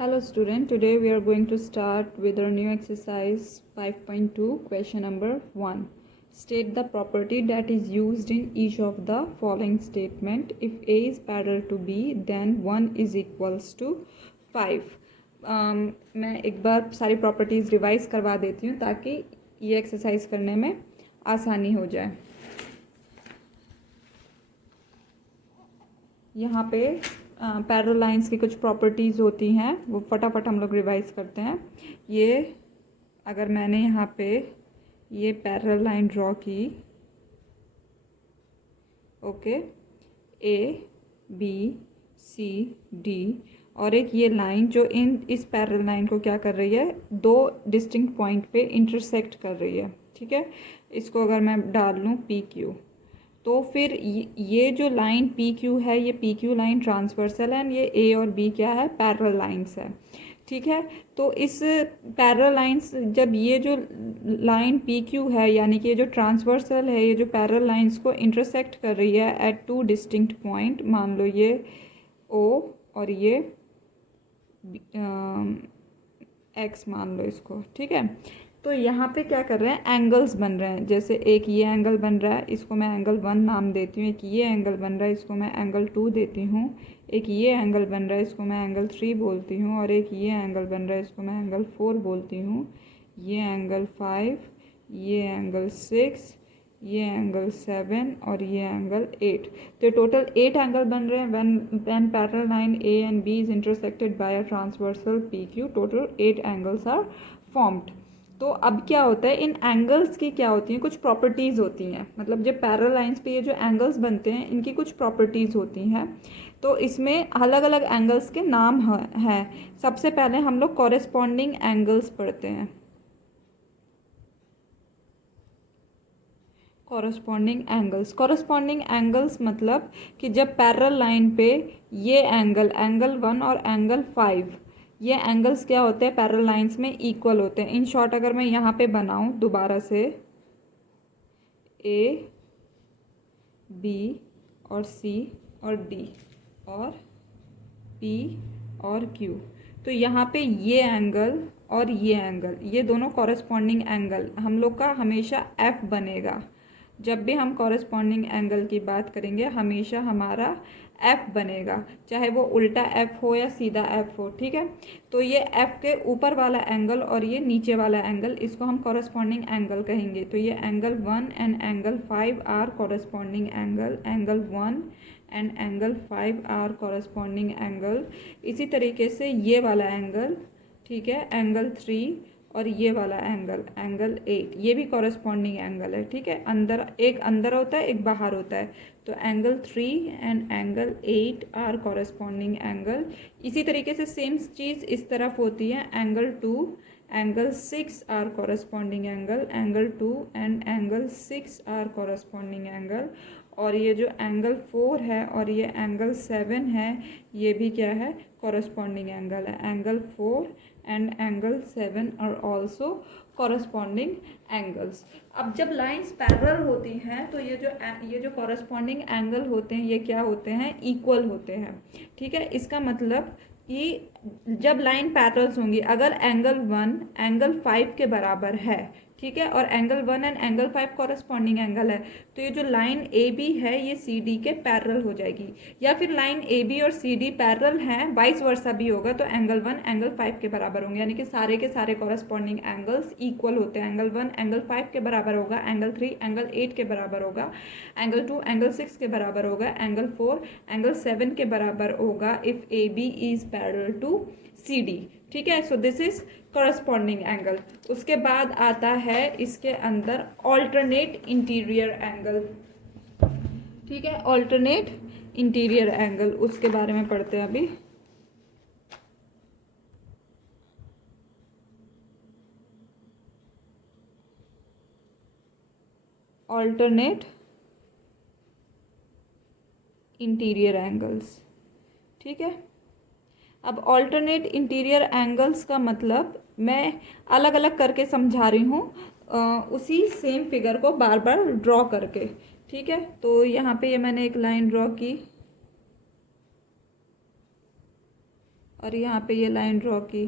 Hello student, today we are going to start with our new exercise 5.2 question number 1. State the property that is used in each of the following statement. If A is parallel to B, then 1 is equals to 5. मैं एक बार सारी properties revise करवा देती हूँ ताकि ये exercise करने में आसानी हो जाए। यहाँ पे पैरेलल लाइंस की कुछ प्रॉपर्टीज़ होती हैं, वो फटाफट हम लोग रिवाइज करते हैं। ये अगर मैंने यहाँ पे ये पैरेलल लाइन ड्रॉ की, okay, A B C D, और एक ये लाइन जो इस पैरेलल लाइन को क्या कर रही है, दो डिस्टिंक्ट पॉइंट पे इंटरसेक्ट कर रही है। ठीक है, इसको अगर मैं डाल लूँ पी क्यू, तो फिर ये जो लाइन पी क्यू है, ये पी क्यू लाइन ट्रांसवर्सल है, ये ए और बी क्या है, पैरेलल लाइंस है। ठीक है, तो इस पैरेलल लाइंस, जब ये जो लाइन पी क्यू है यानी कि ये जो ट्रांसवर्सल है, ये जो पैरेलल लाइंस को इंटरसेक्ट कर रही है एट टू डिस्टिंक्ट पॉइंट, मान लो ये ओ और ये एक्स मान लो इसको। ठीक है, तो यहाँ पे क्या कर रहे हैं, एंगल्स बन रहे हैं। जैसे एक ये एंगल बन रहा है, इसको मैं एंगल 1 नाम देती हूँ। एक ये एंगल बन रहा है, इसको मैं एंगल 2 देती हूँ। एक ये एंगल बन रहा है, इसको मैं एंगल 3 बोलती हूँ। और एक ये एंगल बन रहा है, इसको मैं एंगल 4 बोलती हूँ। ये एंगल 5, ये एंगल 6, ये एंगल 7 और ये एंगल 8। तो टोटल 8 एंगल बन रहे हैं। When parallel line A and B is intersected by a transversal P Q, total 8 angles are formed. तो अब क्या होता है, इन एंगल्स की क्या होती हैं, कुछ प्रॉपर्टीज़ होती हैं। मतलब जब पैरेलल लाइंस पे ये जो एंगल्स बनते हैं, इनकी कुछ प्रॉपर्टीज़ होती हैं। तो इसमें अलग अलग एंगल्स के नाम हैं। सबसे पहले हम लोग कॉरेस्पॉन्डिंग एंगल्स पढ़ते हैं। कॉरेस्पॉन्डिंग एंगल्स मतलब कि जब पैरेलल लाइन पे ये एंगल 1 और एंगल 5, ये एंगल्स क्या होते हैं, पैरेलल लाइंस में इक्वल होते हैं। इन शॉर्ट अगर मैं यहाँ पे बनाऊँ दोबारा से, ए बी और सी और डी और पी और क्यू, तो यहाँ पे ये एंगल और ये एंगल, ये दोनों कॉरेस्पॉन्डिंग एंगल हम लोग का हमेशा एफ बनेगा। जब भी हम कॉरेस्पॉन्डिंग एंगल की बात करेंगे, हमेशा हमारा एफ बनेगा, चाहे वो उल्टा एफ हो या सीधा एफ हो। ठीक है, तो ये एफ के ऊपर वाला एंगल और ये नीचे वाला एंगल, इसको हम कॉरेस्पॉन्डिंग एंगल कहेंगे। तो ये angle 1 and angle 5 are corresponding angle 1 and angle 5 are corresponding angle. इसी तरीके से ये वाला एंगल, ठीक है, एंगल 3 और ये वाला एंगल 8, ये भी कॉरेस्पॉन्डिंग एंगल है। ठीक है, एक अंदर होता है, एक बाहर होता है। तो angle 3 and angle 8 are corresponding angle. इसी तरीके से सेम चीज़ इस तरफ होती है, angle 2 angle 6 are corresponding angle 2 and angle 6 are corresponding angle. और ये जो एंगल 4 है और ये एंगल 7 है, ये भी क्या है, कॉरेस्पॉन्डिंग एंगल है। Angle 4 and angle 7 are also corresponding angles. अब जब लाइंस पैरेलल होती हैं, तो ये जो कॉरेस्पॉन्डिंग एंगल होते हैं, ये क्या होते हैं, इक्वल होते हैं। ठीक है, इसका मतलब कि जब लाइन पैरेलल्स होंगी, अगर एंगल 1 एंगल 5 के बराबर है, ठीक है, और angle 1 and angle 5 corresponding angle है, तो ये जो लाइन ए बी है, ये सी डी के पैरेलल हो जाएगी। या फिर लाइन ए बी और सी डी पैरेलल हैं, वाइस वर्सा भी होगा, तो एंगल 1 एंगल 5 के बराबर होंगे। यानी कि सारे के सारे कॉरेस्पॉन्डिंग एंगल्स इक्वल होते हैं। एंगल 1 एंगल 5 के बराबर होगा, एंगल 3 एंगल 8 के बराबर होगा, एंगल 2 एंगल 6 के बराबर होगा, एंगल 4 एंगल 7 के बराबर होगा if A B is parallel to C D. ठीक है, so this is corresponding angle. उसके बाद आता है इसके अंदर ऑल्टरनेट इंटीरियर एंगल। ठीक है, ऑल्टरनेट इंटीरियर एंगल, उसके बारे में पढ़ते हैं अभी। Alternate interior angles. ठीक है, अब ऑल्टरनेट इंटीरियर एंगल्स का मतलब मैं अलग अलग करके समझा रही हूँ, उसी सेम फिगर को बार बार ड्रॉ करके। ठीक है, तो यहाँ पे ये मैंने एक लाइन ड्रॉ की, और यहाँ पे ये लाइन ड्रॉ की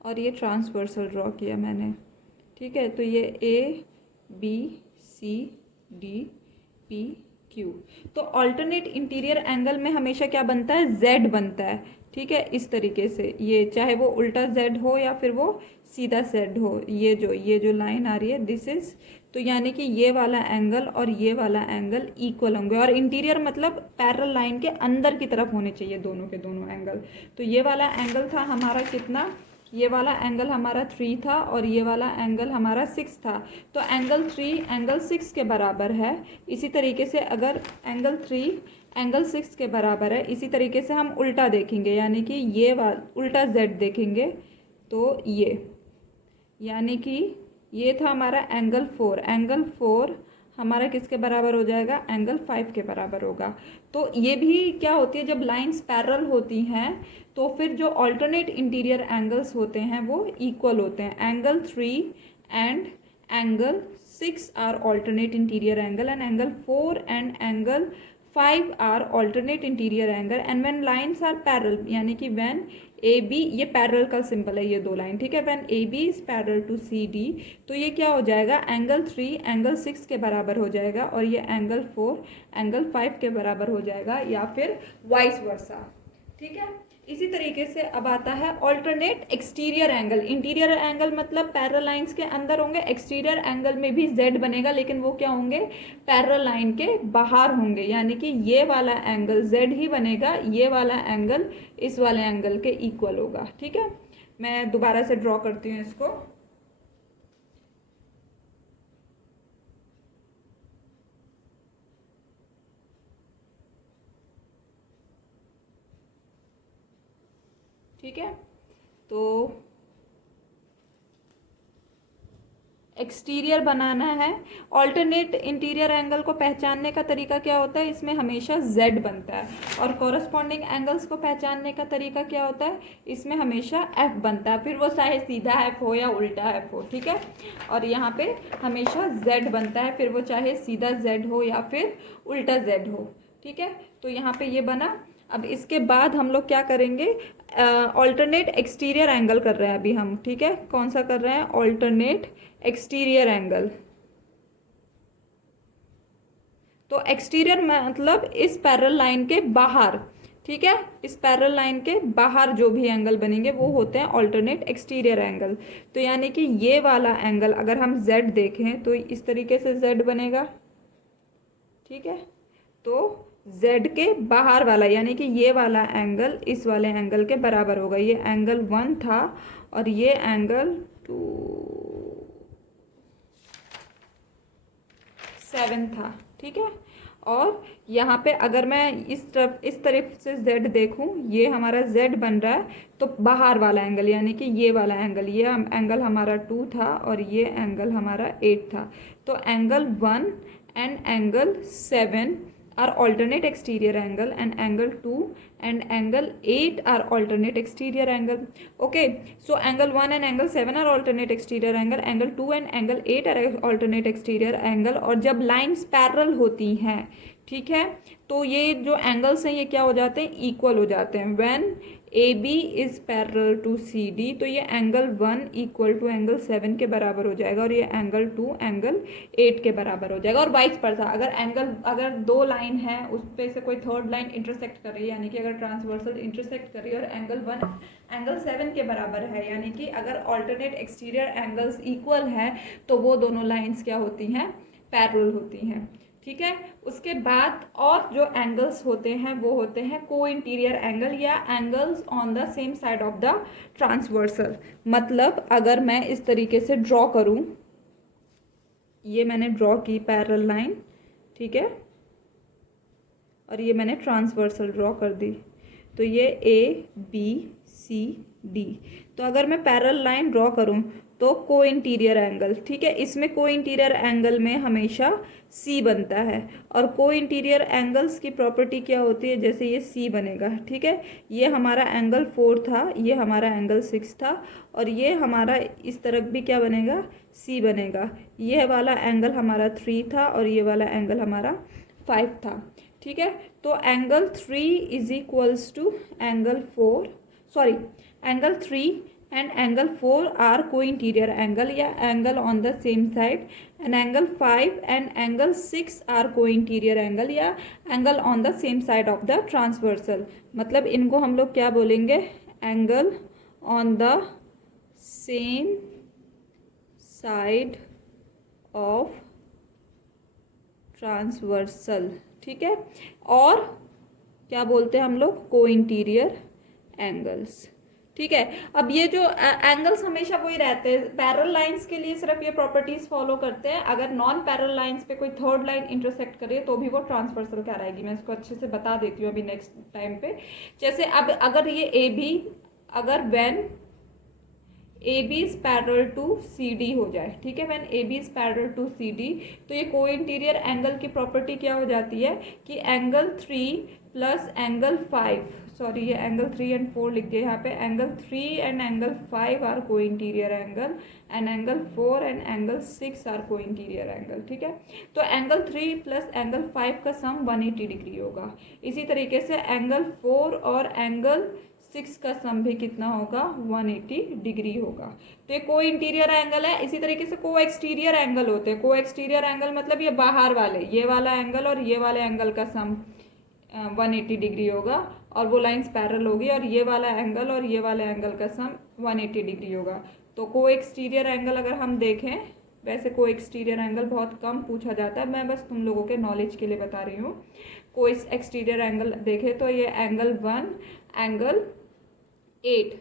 और ये ट्रांसवर्सल ड्रॉ किया मैंने, ठीक है। तो ये A B C D P Q. तो ऑल्टरनेट इंटीरियर एंगल में हमेशा क्या बनता है, जेड बनता है, ठीक है। इस तरीके से ये चाहे वो उल्टा जेड हो या फिर वो सीधा जेड हो, ये जो लाइन आ रही है दिस इज, तो यानी कि ये वाला एंगल और ये वाला एंगल इक्वल होंगे। और इंटीरियर मतलब पैरेलल लाइन के अंदर की तरफ होने चाहिए दोनों के दोनों एंगल। तो ये वाला एंगल था हमारा कितना, ये वाला एंगल हमारा 3 था और ये वाला एंगल हमारा 6 था। तो एंगल 3 एंगल 6 के बराबर है। इसी तरीके से अगर एंगल 3 एंगल 6 के बराबर है, इसी तरीके से हम उल्टा देखेंगे, यानी कि ये उल्टा जेड देखेंगे। तो ये यानी कि ये था हमारा एंगल 4, एंगल 4 हमारा किसके बराबर हो जाएगा, एंगल 5 के बराबर होगा। तो ये भी क्या होती है, जब लाइंस पैरेलल होती हैं तो फिर जो ऑल्टरनेट इंटीरियर एंगल्स होते हैं वो इक्वल होते हैं। Angle 3 and angle 6 are alternate interior angle and angle 4 and angle 5 are alternate interior angle and when lines are parallel, यानी कि व्हेन ए बी, ये पैरेलल का सिंबल है ये दो लाइन, ठीक है। When A B is parallel to C D, तो ये क्या हो जाएगा, एंगल 3 एंगल 6 के बराबर हो जाएगा और ये एंगल 4 एंगल 5 के बराबर हो जाएगा, या फिर वाइस वर्सा, ठीक है। इसी तरीके से अब आता है alternate exterior angle. Interior angle मतलब पैरेलल लाइंस के अंदर होंगे, एक्सटीरियर एंगल में भी जेड बनेगा लेकिन वो क्या होंगे, पैरेलल लाइन के बाहर होंगे, यानी कि ये वाला एंगल जेड ही बनेगा, ये वाला एंगल इस वाले एंगल के इक्वल होगा, ठीक है। मैं दोबारा से ड्रॉ करती हूँ इसको। ठीक है, तो एक्सटीरियर बनाना है। ऑल्टरनेट इंटीरियर एंगल को पहचानने का तरीका क्या होता है, इसमें हमेशा z बनता है। और कॉरस्पॉन्डिंग एंगल्स को पहचानने का तरीका क्या होता है, इसमें हमेशा f बनता है, फिर वो चाहे सीधा f हो या उल्टा f हो, ठीक है। और यहाँ पे हमेशा z बनता है, फिर वो चाहे सीधा z हो या फिर उल्टा z हो, ठीक है। तो यहाँ पे ये बना। अब इसके बाद हम लोग क्या करेंगे, ऑल्टरनेट एक्सटीरियर एंगल कर रहे हैं अभी हम, ठीक है। कौन सा कर रहे हैं, ऑल्टरनेट एक्सटीरियर एंगल। तो एक्सटीरियर मतलब इस पैरेलल लाइन के बाहर, ठीक है, इस पैरेलल लाइन के बाहर जो भी एंगल बनेंगे वो होते हैं ऑल्टरनेट एक्सटीरियर एंगल। तो यानी कि ये वाला एंगल अगर हम z देखें तो इस तरीके से z बनेगा, ठीक है। तो z के बाहर वाला यानी कि ये वाला एंगल इस वाले एंगल के बराबर होगा। ये एंगल 1 था और ये एंगल 7 था, ठीक है। और यहाँ पे अगर मैं इस तरफ से z देखूँ, ये हमारा z बन रहा है, तो बाहर वाला एंगल यानी कि ये वाला एंगल, ये एंगल हमारा 2 था और ये एंगल हमारा 8 था। तो angle 1 and angle 7 are alternate exterior angle and angle 2 and angle 8 are alternate exterior angle. Okay, so angle 1 and angle 7 are alternate exterior angle, angle 2 and angle 8 are alternate exterior angle। और जब lines parallel होती हैं, ठीक है, तो ये जो angles हैं ये क्या हो जाते हैं, इक्वल हो जाते हैं। When A B is parallel to C D, तो ये एंगल 1 इक्वल टू एंगल 7 के बराबर हो जाएगा और ये एंगल 2 एंगल 8 के बराबर हो जाएगा। और वाइस वर्सा, अगर दो लाइन है उस पे से कोई थर्ड लाइन इंटरसेक्ट कर रही है, यानी कि अगर ट्रांसवर्सल इंटरसेक्ट कर रही है और एंगल 1 एंगल 7 के बराबर है, यानी कि अगर ऑल्टरनेट एक्सटीरियर एंगल्स इक्वल है तो वो दोनों लाइन्स क्या होती हैं, पैरेलल होती हैं, ठीक है। उसके बाद और जो एंगल्स होते हैं वो होते हैं को इंटीरियर एंगल या angles on the same side of the transversal. मतलब अगर मैं इस तरीके से ड्रॉ करूं, ये मैंने ड्रॉ की पैरेलल लाइन, ठीक है, और ये मैंने ट्रांसवर्सल ड्रॉ कर दी, तो ये ए बी सी डी। तो अगर मैं पैरेलल लाइन ड्रॉ करूं तो को इंटीरियर एंगल, ठीक है, इसमें को इंटीरियर एंगल में हमेशा सी बनता है। और को इंटीरियर एंगल्स की प्रॉपर्टी क्या होती है, जैसे ये सी बनेगा, ठीक है, ये हमारा एंगल 4 था, ये हमारा एंगल 6 था और ये हमारा इस तरफ भी क्या बनेगा, सी बनेगा। ये वाला एंगल हमारा 3 था और ये वाला एंगल हमारा 5 था, ठीक ठीक है। तो angle 3 is equals to angle 4, sorry angle 3 and angle 4 are co-interior angle या angle on the same side, and angle 5 and angle 6 are co-interior angle या angle on the same side of the transversal। मतलब इनको हम लोग क्या बोलेंगे, angle on the same side of transversal, ठीक है। और क्या बोलते हैं हम लोग, co-interior angles, ठीक है। अब ये जो एंगल्स हमेशा वही रहते हैं, पैरेलल लाइंस के लिए सिर्फ ये प्रॉपर्टीज फॉलो करते हैं। अगर नॉन पैरेलल लाइंस पे कोई थर्ड लाइन इंटरसेक्ट करे तो भी वो ट्रांसवर्सल कहलाएगी। मैं इसको अच्छे से बता देती हूँ अभी नेक्स्ट टाइम पे। जैसे अब अगर ये ए बी, अगर when A B is parallel to C D हो जाए, ठीक है, when A B is parallel to C D, तो ये को इंटीरियर एंगल की प्रॉपर्टी क्या हो जाती है कि एंगल 3 प्लस एंगल 5, सॉरी ये एंगल 3 एंड 4 लिख दिया यहाँ पे, angle 3 and angle 5 are co interior angle, and angle 4 and angle 6 are co interior angle, ठीक है। तो एंगल 3 प्लस एंगल 5 का सम 180 डिग्री होगा। इसी तरीके से एंगल 4 और एंगल 6 का सम भी कितना होगा, 180 डिग्री होगा। तो ये को इंटीरियर एंगल है। इसी तरीके से को एक्सटीरियर एंगल होते हैं। को एक्सटीरियर एंगल मतलब ये बाहर वाले, ये वाला एंगल और ये वाले एंगल का सम 180 डिग्री होगा, और वो लाइंस पैरेलल होगी, और ये वाला एंगल और ये वाले एंगल का सम 180 डिग्री होगा। तो को एक्सटीरियर एंगल अगर हम देखें, वैसे को एक्सटीरियर एंगल बहुत कम पूछा जाता है, मैं बस तुम लोगों के नॉलेज के लिए बता रही हूँ। को एक्सटीरियर एंगल देखें तो ये एंगल 1 एंगल 8,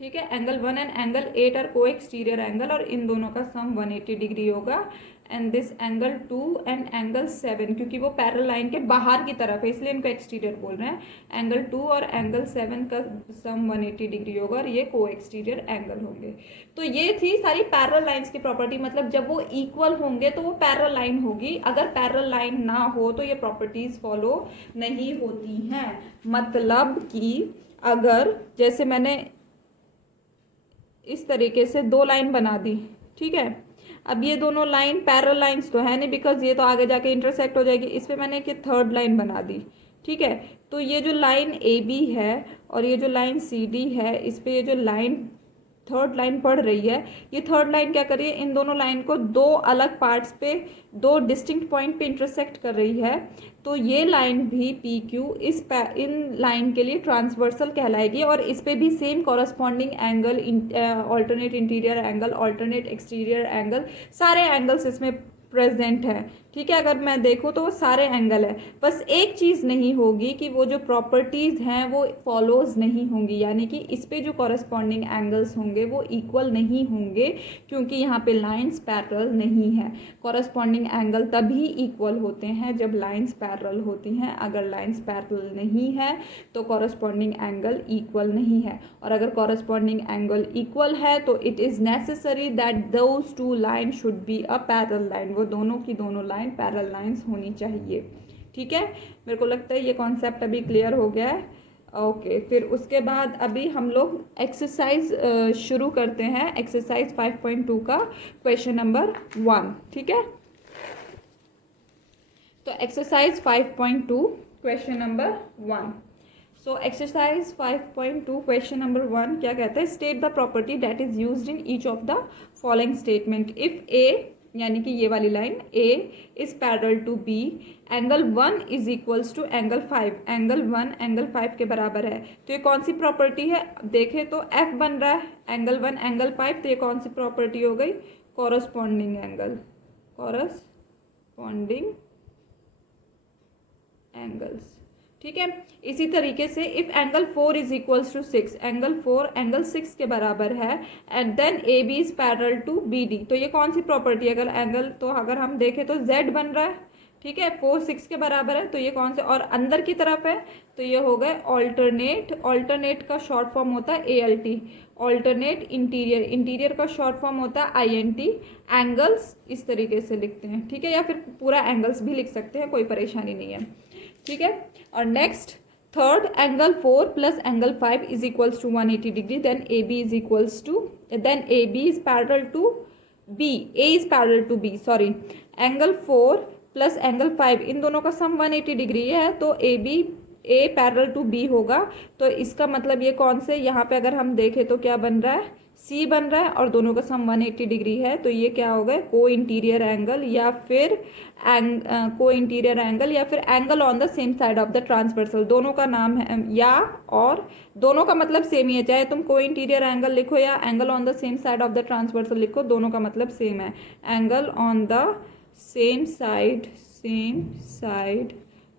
ठीक है, एंगल 1 एंड एंगल 8 आर को एक्सटीरियर एंगल, और इन दोनों का सम 180 डिग्री होगा। And this angle 2 and angle 7, क्योंकि वो पैरेलल लाइन के बाहर की तरफ है इसलिए इनको एक्सटीरियर बोल रहे हैं। एंगल 2 और एंगल 7 का सम 180 डिग्री होगा, और ये को एक्सटीरियर एंगल होंगे। तो ये थी सारी पैरेलल लाइंस की प्रॉपर्टी। मतलब जब वो इक्वल होंगे तो वो पैरेलल लाइन होगी, अगर पैरेलल लाइन ना हो तो ये प्रॉपर्टीज फॉलो नहीं होती हैं। मतलब कि अगर जैसे मैंने इस तरीके से दो लाइन बना दी, ठीक है, अब ये दोनों लाइन पैरेलल लाइंस तो है नहीं, बिकॉज ये तो आगे जाके इंटरसेक्ट हो जाएगी। इस पर मैंने एक थर्ड लाइन बना दी, ठीक है। तो ये जो लाइन ए बी है और ये जो लाइन सी डी है, इस पर ये जो लाइन थर्ड लाइन पढ़ रही है, ये थर्ड लाइन क्या कर रही है, इन दोनों लाइन को दो अलग पार्ट्स पे, दो डिस्टिंक्ट पॉइंट पे इंटरसेक्ट कर रही है। तो ये लाइन भी पी क्यू इन लाइन के लिए ट्रांसवर्सल कहलाएगी, और इस पे भी same corresponding angle, alternate interior angle, alternate exterior angle, सारे एंगल्स इसमें प्रेजेंट है, ठीक है। अगर मैं देखूँ तो वो सारे एंगल है। बस एक चीज़ नहीं होगी कि वो जो प्रॉपर्टीज़ हैं वो फॉलोज नहीं होंगी, यानी कि इस पे जो कॉरस्पॉन्डिंग एंगल्स होंगे वो इक्वल नहीं होंगे, क्योंकि यहाँ पे लाइंस पैरेलल नहीं है। कॉरस्पॉन्डिंग एंगल तभी इक्वल होते हैं जब लाइंस पैरेलल होती हैं। अगर लाइंस पैरेलल नहीं है तो कॉरस्पॉन्डिंग एंगल इक्वल नहीं है, और अगर कॉरस्पॉन्डिंग एंगल इक्वल है तो it is necessary that those two line should be a parallel line. वो दोनों की दोनों लाइन पैरेलल लाइंस होनी चाहिए, ठीक है। मेरे को लगता है ये कॉन्सेप्ट अभी क्लियर हो गया है। ओके, फिर उसके बाद अभी हम लोग एक्सरसाइज शुरू करते हैं। एक्सरसाइज 5.2 का क्वेश्चन नंबर 1, ठीक है। तो exercise 5.2 question number 1। So exercise 5.2 question number 1 क्या कहता है, state the property that is used in each of the following statement. If A, यानी कि ये वाली line A is parallel to B, angle 1 is equals to angle 5, angle 1 angle 5 के बराबर है। तो ये कौन सी प्रॉपर्टी है, देखें तो एफ बन रहा है एंगल 1 एंगल 5, तो ये कौन सी प्रॉपर्टी हो गई, कॉरस्पॉन्डिंग एंगल, कॉरस्पॉन्डिंग एंगल्स, ठीक है। इसी तरीके से if angle 4 is equals to 6, angle 4 angle 6 के बराबर है, and then A B is parallel to B D, तो ये कौन सी प्रॉपर्टी है, अगर एंगल, तो अगर हम देखें तो z बन रहा है, ठीक है, 4 6 के बराबर है, तो ये कौन से, और अंदर की तरफ है तो ये हो गए ऑल्टरनेट, ऑल्टरनेट का शॉर्ट फॉर्म होता है ALT, ऑल्टरनेट इंटीरियर, इंटीरियर का शॉर्ट फॉर्म होता है INT, एंगल्स इस तरीके से लिखते हैं, ठीक है, या फिर पूरा एंगल्स भी लिख सकते हैं, कोई परेशानी नहीं है, ठीक है। और next third, angle 4 plus angle 5 is equals to 180 degree, then AB is equals to, then AB is parallel to B, A is parallel to B, sorry, angle 4 plus angle 5, इन दोनों का सम 180 डिग्री है, तो ए पैरेलल टू बी होगा। तो इसका मतलब ये कौन से, यहाँ पे अगर हम देखें तो क्या बन रहा है, सी बन रहा है, और दोनों का सम 180 डिग्री है, तो ये क्या हो गए, को इंटीरियर एंगल या फिर को इंटीरियर एंगल या फिर angle on the same side of the transversal, दोनों का नाम है या, और दोनों का मतलब सेम ही है, चाहे तुम को इंटीरियर एंगल लिखो या angle on the same side of the transversal लिखो, दोनों का मतलब सेम है, angle on the same side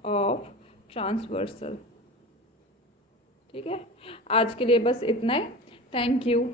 of transversal. ठीक है, आज के लिए बस इतना ही। Thank you.